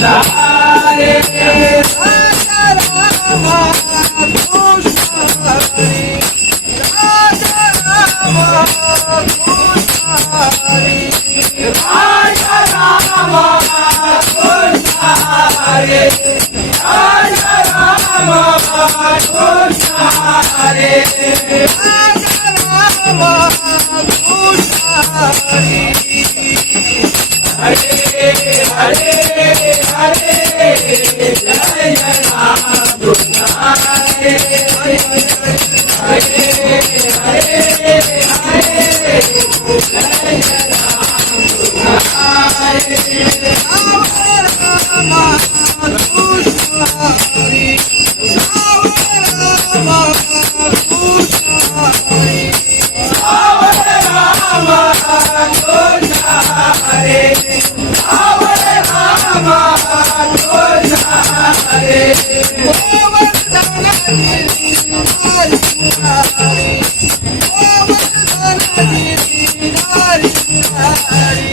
Jai Hare Hare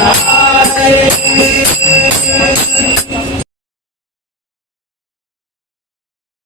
Bye.